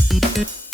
you